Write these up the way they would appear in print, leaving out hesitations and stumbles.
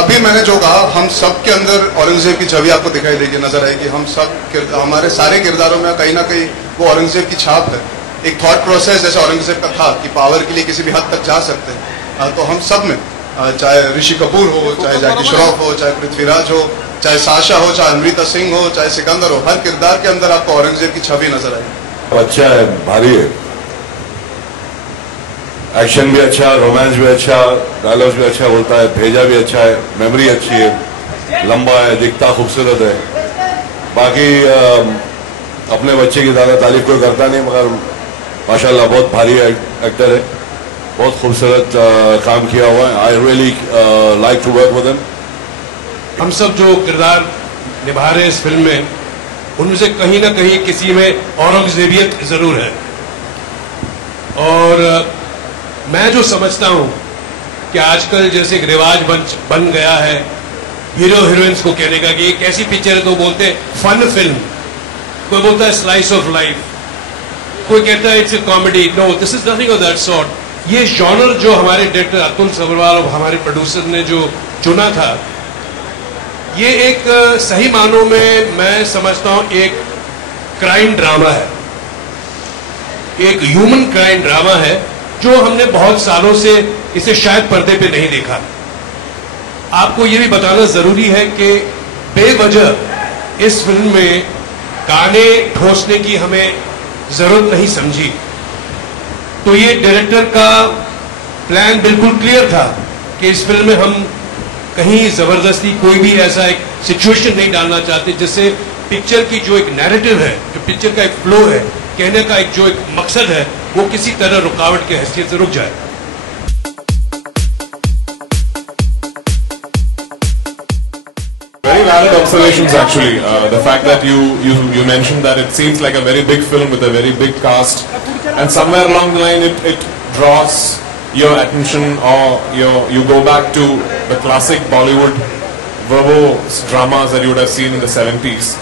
अभी मैंने जो कहा, हम सब के अंदर औरंगजेब की छवि आपको दिखाई देगी, नजर आएगी। हम सब हमारे सारे किरदारों में कहीं ना कहीं वो औरंगजेब की छाप है। एक थॉट प्रोसेस जैसे औरंगजेब का था कि पावर के लिए किसी भी हद तक जा सकते हैं, तो हम सब में, चाहे ऋषि कपूर हो, चाहे जैकी श्रॉफ हो, चाहे prithviraj हो, चाहे साशा हो, चाहे अमृता सिंह हो, चाहे सिकंदर हो, हर किरदार के अंदर आपको औरंगजेब की छवि नजर आएगी। अच्छा है, भारी है, एक्शन भी अच्छा, रोमांस भी अच्छा, डायलॉग्स भी अच्छा बोलता है, भेजा भी अच्छा है, मेमोरी अच्छी है, लंबा है, दिखता खूबसूरत है। बाकी अपने बच्चे की ज्यादा तारीफ कोई करता नहीं, मगर माशाल्लाह बहुत भारी एक्टर है, बहुत खूबसूरत काम किया हुआ है। I really like to work with him. हम सब जो किरदार निभा रहे हैं इस फिल्म में, उनमें से कहीं ना कहीं किसी में औरंगजेबियत जरूर है। और मैं जो समझता हूं कि आजकल जैसे एक रिवाज बन गया है हीरो हीरोइंस को कहने का कि एक ऐसी पिक्चर है, तो बोलते हैं फन फिल्म, कोई बोलता है स्लाइस ऑफ लाइफ, कोई कहता है it's a comedy. No, this is nothing of that sort. ये जॉनर जो हमारे डायरेक्टर अतुल सबरवाल और हमारे प्रोड्यूसर ने जो चुना था, ये एक सही मानों में मैं समझता हूं एक क्राइम ड्रामा है, एक ह्यूमन क्राइम ड्रामा है, जो हमने बहुत सालों से इसे शायद पर्दे पे नहीं देखा। आपको ये भी बताना जरूरी है कि बेवजह इस फिल्म में गाने ठोसने की हमें जरूरत नहीं समझी। तो ये डायरेक्टर का प्लान बिल्कुल क्लियर था कि इस फिल्म में हम कहीं जबरदस्ती कोई भी ऐसा एक सिचुएशन नहीं डालना चाहते जिससे पिक्चर की जो एक नैरेटिव है, जो पिक्चर का एक फ्लो है, कहने का एक जो एक मकसद है, वो किसी तरह रुकावट की हैसियत से रुक जाए। Very valid observations actually. The fact that you mentioned that it seems like a very big film with a very big cast, and somewhere along the line it draws your attention, or you go back to the classic Bollywood verbose dramas that you would have seen in the 70s.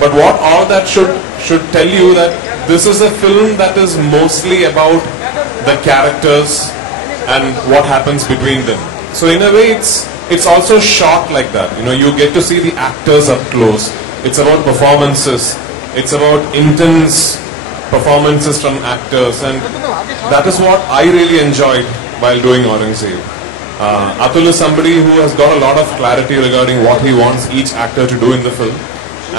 But what all that should tell you that this is a film that is mostly about the characters and what happens between them. So in a way it's also shot like that. You know, you get to see the actors up close. It's about performances. It's about intense performances from actors, and that is what I really enjoyed while doing Aurangzeb. Atul is somebody who has got a lot of clarity regarding what he wants each actor to do in the film,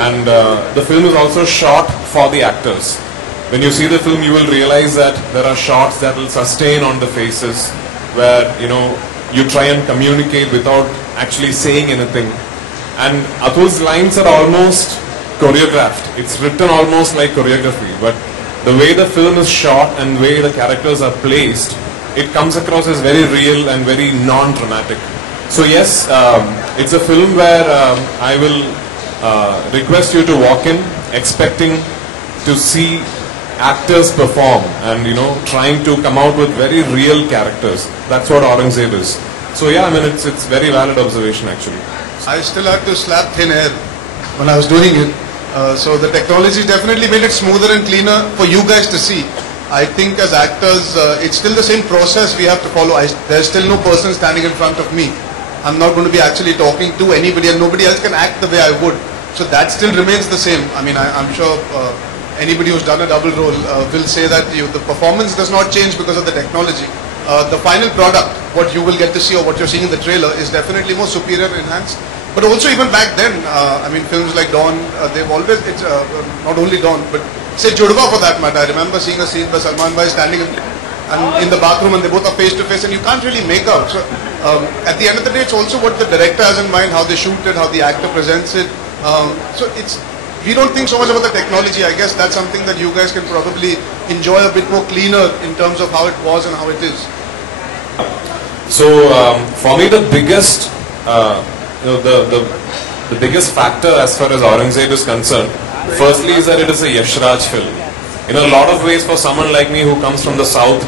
and the film is also shot for the actors. When you see the film, you will realize that there are shots that will sustain on the faces, where you try and communicate without actually saying anything. And Atul's lines are almost choreographed. It's written almost like choreography, but the way the film is shot and the way the characters are placed, it comes across as very real and very non-dramatic. So yes, it's a film where I will request you to walk in expecting to see actors perform and trying to come out with very real characters. That's what Aurangzeb is. So yeah, I mean it's very valid observation actually. I still had to slap thin hair when I was doing it. So the technology definitely made it smoother and cleaner for you guys to see. I think as actors, it's still the same process we have to follow. There's still no person standing in front of me. I'm not going to be actually talking to anybody, and nobody else can act the way I would. So that still remains the same. I mean, I'm sure anybody who's done a double role will say that the performance does not change because of the technology. The final product, what you will get to see or what you're seeing in the trailer, is definitely more superior, enhanced. But also even back then, I mean, films like Dawn, they've always, it's not only Dawn, but say Judva for that matter. I remember seeing a scene where Salman Bhai standing in the bathroom and they both are face to face and you can't really make out. So at the end of the day, it's also what the director has in mind, how they shoot it, how the actor presents it. So we don't think so much about the technology. I guess that's something that you guys can probably enjoy a bit more cleaner in terms of how it was and how it is. So for me, the biggest the biggest factor as far as Aurangzeb is concerned, firstly is that it is a Yashraj film. In a lot of ways, for someone like me who comes from the south,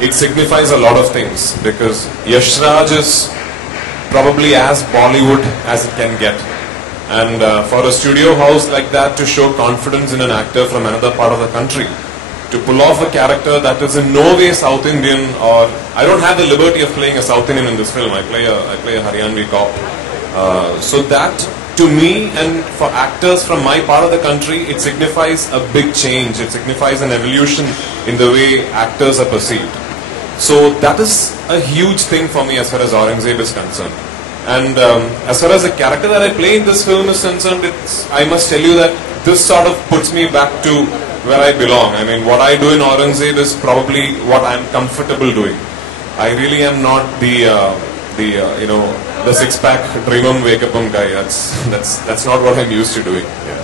it signifies a lot of things, because Yashraj is probably as Bollywood as it can get. And for a studio house like that to show confidence in an actor from another part of the country, to pull off a character that is in no way South Indian, or I don't have the liberty of playing a South Indian in this film. I play a Haryanvi cop, So that, to me and for actors from my part of the country, it signifies a big change. It signifies an evolution in the way actors are perceived. So that is a huge thing for me as far as Aurangzeb is concerned. And as far as the character that I play in this film is concerned, I must tell you that this sort of puts me back to where I belong. I mean, what I do in Aurangzeb is probably what I'm comfortable doing. I really am not the six-pack dream 'em, wake up 'em guy. That's not what I'm used to doing. Yeah.